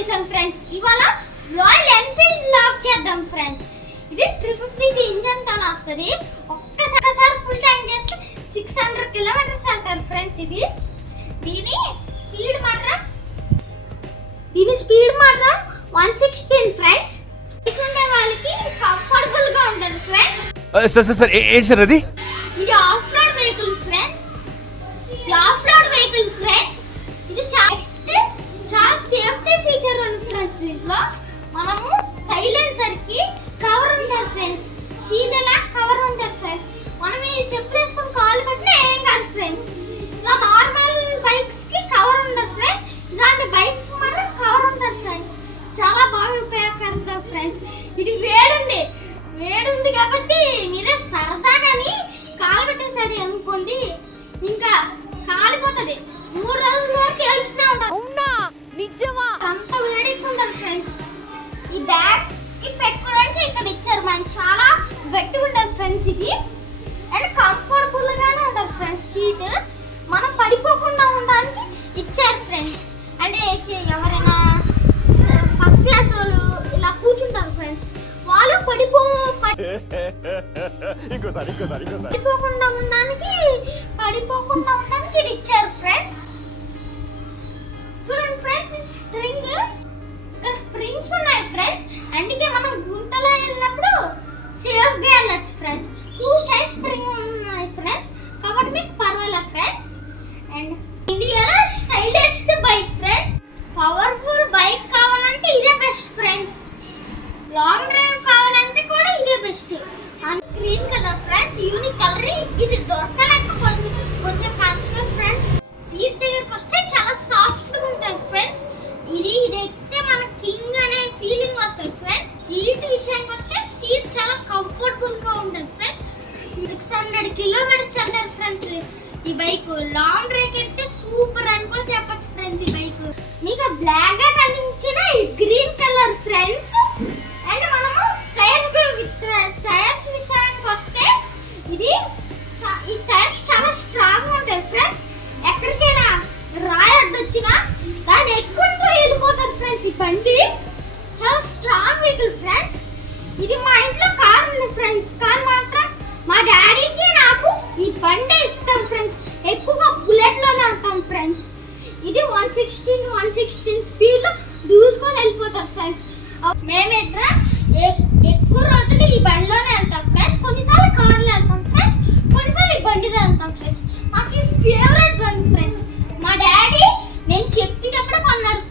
వచ్చేసాం ఫ్రెండ్స్. ఇవాళ royal Enfield lock చేద్దాం ఫ్రెండ్స్. ఇది 350cc ఇంజన్ తో వస్తుంది. ఒక్కసారి ఫుల్ ట్యాంక్ చేస్తే 600 కిలోమీటర్స్ వెళ్తారు ఫ్రెండ్స్. దీని స్పీడ్ మాత్రం 116 ఫ్రెండ్స్. ఉండే వాళ్ళకి కంఫర్టబుల్ గా ఉంటుంది ఫ్రెండ్స్. సార్ ఏంటి సార్ అది? ఇది ఆఫ్ రోడ్ వెహికల్ ఫ్రెండ్స్. ఇది చాలా సేఫ్టీ ఫీచర్ ఉంది ఫ్రెండ్స్. దీంట్లో మనము సైలెన్సర్ కి కవర్ ఉంటుంది ఫ్రెండ్స్. షీట్ ఎలా కవర్ ఉంటుంది ఫ్రెండ్స్. మనం ఈ చెప్పులు వేసుకొని కాలు పెట్టినా ఏం కాదు ఫ్రెండ్స్. ఇలా నార్మల్ బైక్స్ కి కవర్ ఉండదు ఫ్రెండ్స్. ఇలాంటి బైక్స్ మాత్రం కవర్ ఉంటుంది ఫ్రెండ్స్. చాలా బాగా ఉపయోగపడుతుంది ఫ్రెండ్స్. ఇది వేడుంది కాబట్టి మీరే సరదాగాని కాలు పెట్టేసాడు అనుకోండి, ఇంకా కాలిపోతుంది. 3 రోజుల వరకు ఏడుస్తూనే ఉంటారు. నిజమా? అంత వేడిగా ఉంటుంది ఫ్రెండ్స్. ఈ బ్యాగ్స్ కి పెట్టుకోవడానికి ఇక్కడ ఇచ్చారు. మనకి చాలా గట్టిగా ఉంటుంది ఫ్రెండ్స్. ఇది అండ్ కంఫర్టబుల్ గానే ఉంటుంది ఫ్రెండ్స్. షీట్ మనం పడిపోకుండా ఉండడానికి ఇచ్చారు ఫ్రెండ్స్. అంటే ఎవరైనా ఫస్ట్ క్లాస్ వాళ్ళు ఇలా కూర్చుంటారు ఫ్రెండ్స్, వాళ్ళు పడిపోకుండా ఉండడానికి ఇది ఇచ్చారు ఫ్రెండ్స్. చూడండి ఫ్రెండ్స్, ఈ స్ప్రింగ్స్ ఉన్నాయి ఫ్రెండ్స్. అందుకే మనం గుంటలో వెళ్ళినప్పుడు సేఫ్ గా వెళ్ళొచ్చు ఫ్రెండ్స్. 2 సైజ్ స్ప్రింగ్ ఉన్నాయి ఫ్రెండ్స్, కాబట్టి మీకు పర్వాలేదు ఫ్రెండ్స్. అండ్ ఇండియాలో stylish bike friends. Powerful bike కావాలంటే ఇదే బెస్ట్ ఫ్రెండ్స్. లాంగ్ డ్రైవ్ కావాలంటే కూడా ఇదే best. Green colour friends, unique colour. ఇది దొరకలేకపోతే కొంచెం కష్టం ఫ్రెండ్స్. సీట్ దగ్గరికి వస్తే చాలా సాఫ్ట్ గా ఉంటుంది ఫ్రెండ్స్. ఇది ఎక్కితే మన కింగ్ అనే ఫీలింగ్ వస్తుంది ఫ్రెండ్స్. సీట్ విషయానికి వస్తే సీట్ చాలా కంఫర్టబుల్ గా ఉంటుంది ఫ్రెండ్స్. 600 కిలోమీటర్స్ వెళ్తారు ఫ్రెండ్స్ ఈ బైక్. లాంగ్ డ్రైవ్ అయితే సూపర్ అని కూడా చెప్పొచ్చు ఫ్రెండ్స్. ఈ బైక్ మీకు బ్లాక్ గా కనిపించిన గ్రీన్ కలర్ ఫ్రెండ్స్. అండ్ మనము టైర్స్ విషయానికి వస్తే ఈ టైర్స్ చాలా స్ట్రాంగ్ గా ఉంటాయి ఫ్రెండ్స్. ఎక్కడికైనా రాయి అడ్డొచ్చినా దాన్ని ఎక్కుంటూ వెళ్ళిపోతారు ఫ్రెండ్స్. ఈ బండి చాలా స్ట్రాంగ్ వెహికల్ ఫ్రెండ్స్. ఇది మా ఇంట్లో కార్ ఉంది ఫ్రెండ్స్. కార్ మాత్రం మా డాడీకి నాకు ఈ బండి ఇస్తాం ఫ్రెండ్స్. ఎక్కువగా బుల్లెట్ లోనే వెళ్తాం ఫ్రెండ్స్. ఇది 116 స్పీడ్ లో దూసుకొని వెళ్ళిపోతారు ఫ్రెండ్స్. మేమిద్దరం ఎక్కువ రోజులు ఈ బండిలోనే వెళ్తాం ఫ్రెండ్స్. కొన్నిసార్లు కార్లో వెళ్తాం ఫ్రెండ్స్, కొన్నిసార్లు ఈ బండిలో వెళ్తాం ఫ్రెండ్స్. మాకు ఈ ఫేవరెట్ బండి ఫ్రెండ్స్. మా డాడీ నేను చెప్పేటప్పుడు కొన్నాడు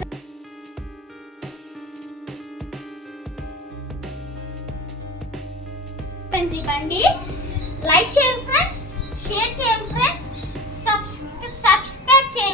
ఫ్రెండ్స్. ఈ బండి లైక్ చేయండి ఫ్రెండ్స్, షేర్ చేయండి ఫ్రెండ్స్, సబ్స్క్రైబ్ చేయండి.